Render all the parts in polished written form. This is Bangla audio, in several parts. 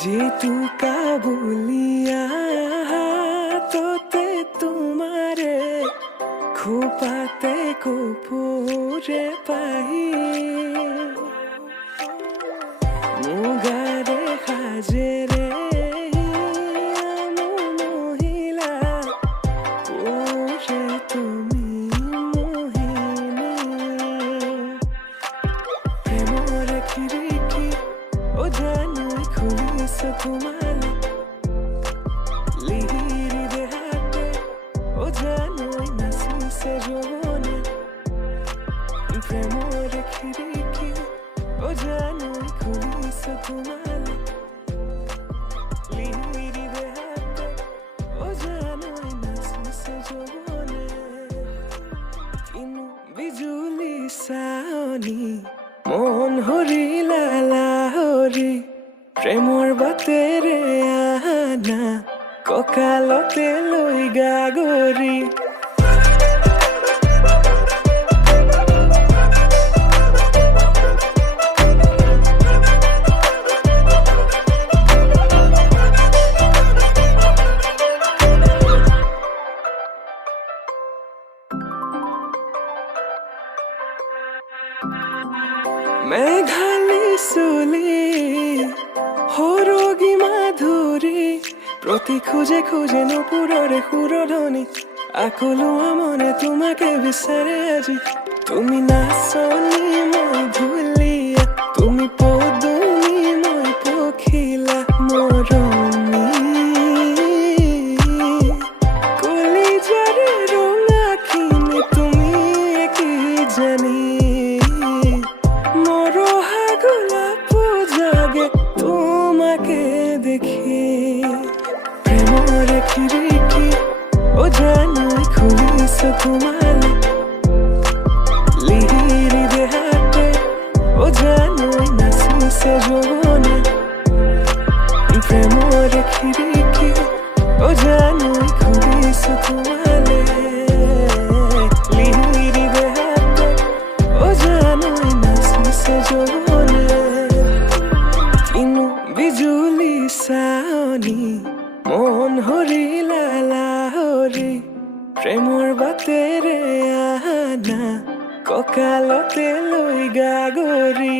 যেতু কাবুলিয়া তোতে তোমারে খোপাতে কপুরে পাহি মুগারে হাজেরে মহিলা ওরে তুমি মোহিনী প্রেমর খিড়কি ও জানো খুলিস তোমালে লিহিরি দেহাতে ও জানো নাসিসে জবনে প্রেমর খিড়কি ও জানো খুলিস তোমালে লিহিরি দেহাতে ও জানো নাসিসে জবনে কিনু বিজুলি সাওনি মন হরিলা লাহরি প্রেমর বাতেরে আনা ককালতে লই গাগরি মেঘালি সুলি হরগি মাধুরী প্রতি খুঁজে খুঁজে নুপুররে হুরধ্বনি আকলু মনে তোমাকে বিচারে আজি তুমি নাচনি মই ভুলিয়া তুমি পদুনি মই পখিলা মরমি কলিজারে রঙাখিনি তুমি কি জানি তোমাকে দেখি প্রেমর খিড়কি ও জানো খুলিস তোমালে লিহিরি দেহাতে ও জানো নাসিসে জবনে প্রেমর খিড়কি ও জানো খুলিস তোমালে লিহিরি দেহাতে ও জানো নাসিসে জবনে কিনু বিজুলি সাওনি মন হরিলা লাহরি প্রেমর বাতেরে আনা ককালতে লই গাগরি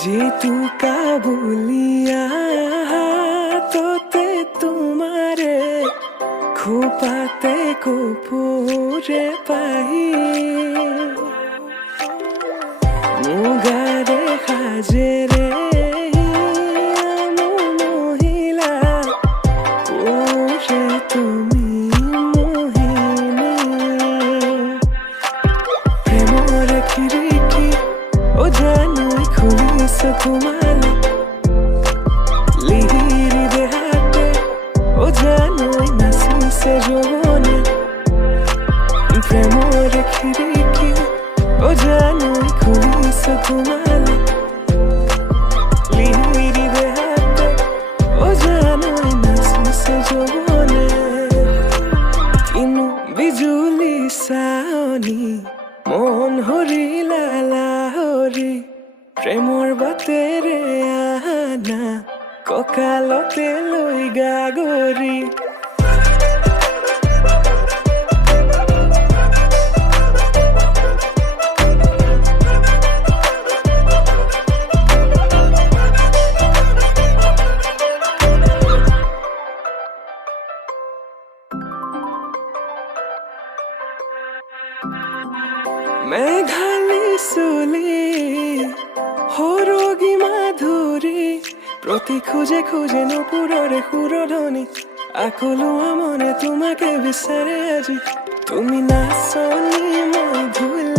যেতু কাবুলিয়া তোতে তোমারে খোপাতে কপুরে পাহি মুগারে হাজেরে মহিলা ওরে তুমি মোহিনী প্রেমর খিড়কি ও জানো খুলিস তোমালে লিহিরি দেহাতে ও জানো নাসিসে জবনে প্রেমর খিড়কি ও জানো খুলিস তোমালে লিহিরি দেহাতে ও জানো নাসিসে জবনে কিনু বিজুলি সাওনি মন হরিলা লাহরি প্রেমর বাতেরে আনা ককালতে লই গাগরি মেঘালি চুলি সৰগী মাধুৰী প্ৰতি খোজে খোজে নুপুৰৰে সুৰধনি আকলোৱা মনে তোমাকে বিচাৰে আজি তুমি নাচনি মই ভুল